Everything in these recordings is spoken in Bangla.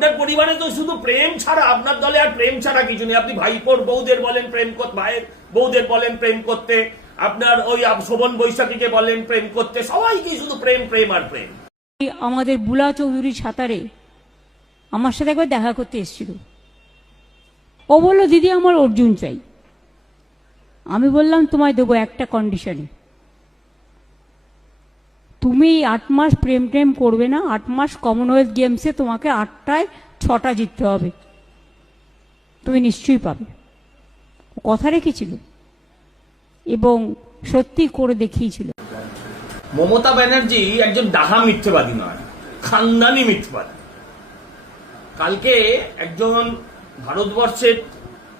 আপনার পরিবারে তো শুধু প্রেম ছাড়া, আপনার দলে আর প্রেম ছাড়া কিছু নেই। আপনি ভাইপোর বউদের বলেন প্রেম ভাইয়ের বউদের বলেন প্রেম করতে। আপনার ওই শোভন বৈশাখীকে বলেন প্রেম করতে। সবাইকে শুধু প্রেম প্রেম আর প্রেম। আমাদের বুলা চৌধুরী সাঁতারে আমার সাথে একবার দেখা করতে এসেছিল। ও বলল, দিদি, আমার অর্জুন চাই। আমি বললাম, তোমায় দেবো একটা কন্ডিশনে তুমি এই আট মাস প্রেম টেম করবে না, আট মাস কমনওয়েলথ গেমসে তোমাকে আটটায় ছটা জিততে হবে। তুমি নিশ্চয়ই পাবে। কথা রেখেছিল। এবং সত্যি করে দেখিয়েছিল। মমতা ব্যানার্জি একজন ডাহা মিথ্যেবাদী নয়, খানদানি মিথ্যেবাদী। কালকে একজন ভারতবর্ষের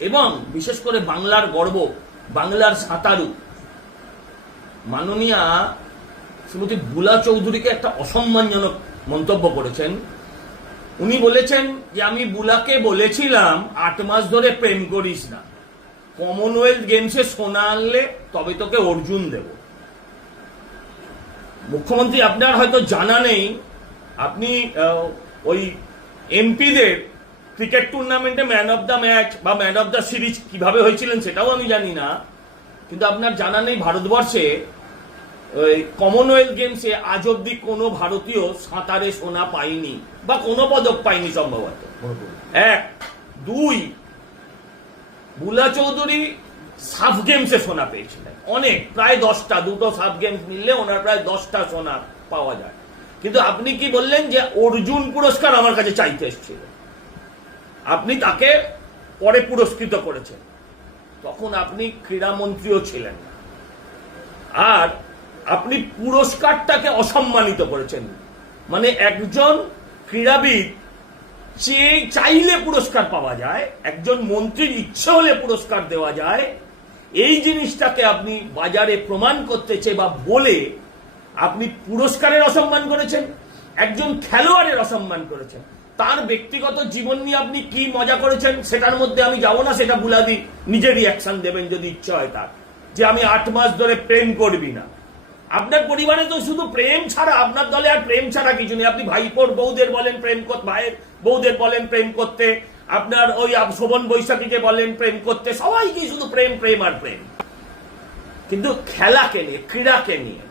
এবং বিশেষ করে বাংলার গর্ব, বাংলার সাঁতারু, মাননীয়া শ্রীমতী বুলা চৌধুরীকে একটা অসম্মানজনক মন্তব্য করেছেন। উনি বলেছেন যে, আমি বুলাকে বলেছিলাম, আট মাস ধরে প্রেম করিস না। কমনওয়েলথ গেমসে সোনা আনলে তবে তোকে অর্জুন দেবো। মুখ্যমন্ত্রী, আপনার হয়তো জানা নেই, আপনি ওই এমপিদের ক্রিকেট টুর্নামেন্টে ম্যান অফ দ্য ম্যাচ বা ম্যান অফ দ্য সিরিজ কীভাবে হয়েছিলেন সেটাও আমি জানি না। কিন্তু আপনার জানা নেই ভারতবর্ষে ওই কমনওয়েলথ গেমসে আজ অব্দি কোনো ভারতীয় সাঁতারে সোনা পায়নি বা কোনো পদক পায়নি সম্ভবত। এক, দুই, বুলা চৌধুরী সাব গেমসে সোনা পেয়েছিলেন। অনেক, প্রায় দশটা, দুটো সাব গেমস মিললে ওনার প্রায় দশটা সোনা পাওয়া যায়। কিন্তু আপনি কি বললেন যে অর্জুন পুরস্কার আমার কাছে চাইতে এসেছিল? আপনি তাকে পরে পুরস্কৃত করেছেন। তখন আপনি ক্রীড়ামন্ত্রীও ছিলেন আর আপনি পুরস্কারটাকে অসম্মানিত করেছেন। মানে একজন ক্রীড়াবিদ যে চাইলে পুরস্কার পাওয়া যায়, একজন মন্ত্রীর ইচ্ছে হলে পুরস্কার দেওয়া যায়। এই জিনিসটাকে আপনি বাজারে প্রমাণ করতেছে বা বলে আপনি পুরস্কারের অসম্মান করেছেন, একজন খেলোয়াড়ের অসম্মান করেছেন। তার ব্যক্তিগত জীবন নিয়ে আপনি কি মজা করেছেন, সেটার মধ্যে আমি যাব না, সেটা বুলাদি নিজের রিয়াকশন দেবেন যদি ইচ্ছা হয় তার। যে আমি আট মাস ধরে প্রেম করবি না। আপনার পরিবারে তো শুধু প্রেম ছাড়া, আপনার দলে আর প্রেম ছাড়া কিছু নেই। আপনি ভাইপোর বউদের বলেন প্রেম ভাইয়ের বউদের বলেন প্রেম করতে। আপনার ওই শোভন বৈশাখীকে বলেন প্রেম করতে। সবাইকে শুধু প্রেম প্রেম আর প্রেম। কিন্তু খেলাকে নিয়ে, ক্রীড়াকে নিয়ে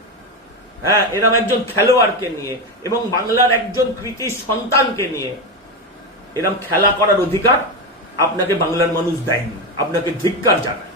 হ্যাঁ এরকম একজন খেলোয়াড়কে নিয়ে এবং বাংলার একজন কৃতি সন্তানকে নিয়ে এরকম খেলা করার অধিকার আপনাকে বাংলার মানুষ দেয়নি। আপনাকে ধিক্কার জানায়।